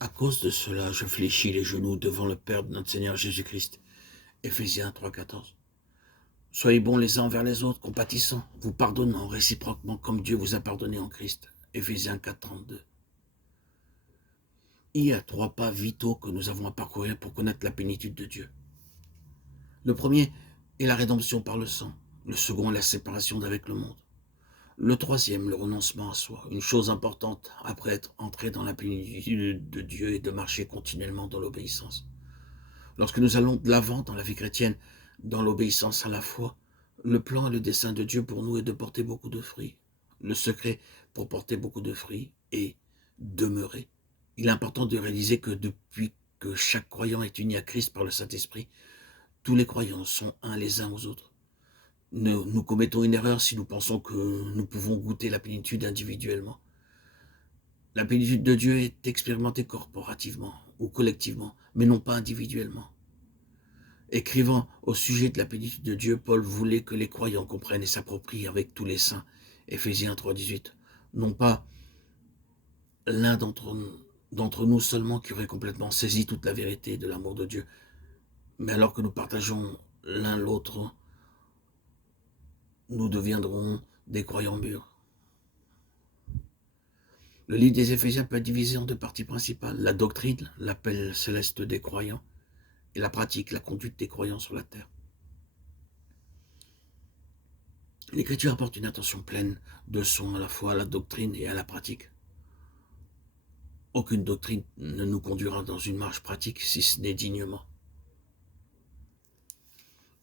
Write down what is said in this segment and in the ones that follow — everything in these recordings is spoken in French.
À cause de cela, je fléchis les genoux devant le Père de notre Seigneur Jésus-Christ. Éphésiens 3,14. Soyez bons les uns envers les autres, compatissants, vous pardonnant réciproquement comme Dieu vous a pardonné en Christ. Éphésiens 4,32. Il y a 3 pas vitaux que nous avons à parcourir pour connaître la plénitude de Dieu. Le premier est la rédemption par le sang. Le second est la séparation d'avec le monde. Le troisième, le renoncement à soi. Une chose importante après être entré dans la plénitude de Dieu est de marcher continuellement dans l'obéissance. Lorsque nous allons de l'avant dans la vie chrétienne, dans l'obéissance à la foi, le plan et le dessein de Dieu pour nous est de porter beaucoup de fruits. Le secret pour porter beaucoup de fruits est demeurer. Il est important de réaliser que depuis que chaque croyant est uni à Christ par le Saint-Esprit, tous les croyants sont uns les uns aux autres. Nous commettons une erreur si nous pensons que nous pouvons goûter la plénitude individuellement. La plénitude de Dieu est expérimentée corporativement ou collectivement, mais non pas individuellement. Écrivant au sujet de la plénitude de Dieu, Paul voulait que les croyants comprennent et s'approprient avec tous les saints. Éphésiens 3,18. Non pas l'un d'entre nous seulement qui aurait complètement saisi toute la vérité de l'amour de Dieu, mais alors que nous partageons l'un l'autre, nous deviendrons des croyants mûrs. Le livre des Éphésiens peut être divisé en 2 parties principales, la doctrine, l'appel céleste des croyants, et la pratique, la conduite des croyants sur la terre. L'Écriture apporte une attention pleine de son à la fois à la doctrine et à la pratique. Aucune doctrine ne nous conduira dans une marche pratique si ce n'est dignement.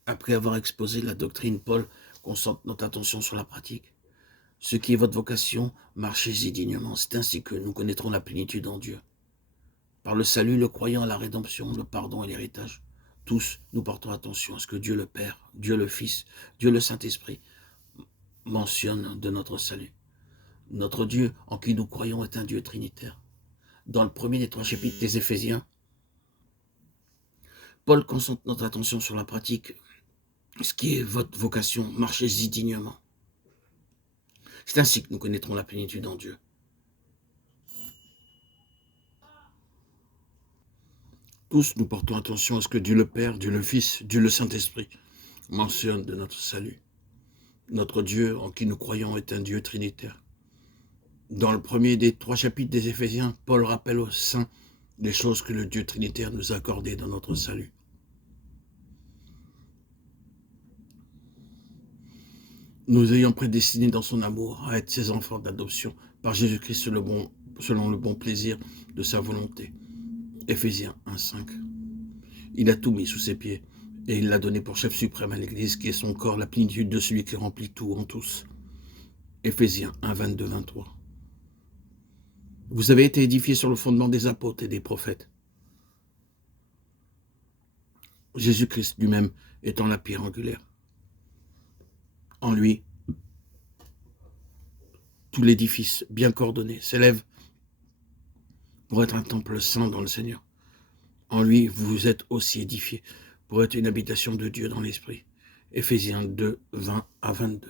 Après avoir exposé la doctrine, Paul concentre notre attention sur la pratique. Ce qui est votre vocation, marchez-y dignement. C'est ainsi que nous connaîtrons la plénitude en Dieu. Par le salut, le croyant à la rédemption, le pardon et l'héritage, tous nous portons attention à ce que Dieu le Père, Dieu le Fils, Dieu le Saint-Esprit mentionne de notre salut. Notre Dieu en qui nous croyons est un Dieu trinitaire. Dans le premier des 3 chapitres des Éphésiens, Paul concentre notre attention sur la pratique. Ce qui est votre vocation, marchez-y dignement. C'est ainsi que nous connaîtrons la plénitude en Dieu. Tous nous portons attention à ce que Dieu le Père, Dieu le Fils, Dieu le Saint-Esprit mentionne de notre salut. Notre Dieu en qui nous croyons est un Dieu trinitaire. Dans le premier des 3 chapitres des Éphésiens, Paul rappelle aux saints les choses que le Dieu trinitaire nous a accordées dans notre salut. Nous ayant prédestinés dans son amour à être ses enfants d'adoption par Jésus-Christ selon le bon plaisir de sa volonté. Éphésiens 1,5. Il a tout mis sous ses pieds, et il l'a donné pour chef suprême à l'Église, qui est son corps, la plénitude de celui qui remplit tout en tous. Éphésiens 1, 22, 23. Vous avez été édifiés sur le fondement des apôtres et des prophètes. Jésus-Christ lui-même étant la pierre angulaire. En lui, tout l'édifice bien coordonné s'élève pour être un temple saint dans le Seigneur. En lui, vous êtes aussi édifiés pour être une habitation de Dieu dans l'esprit. Éphésiens 2, 20 à 22.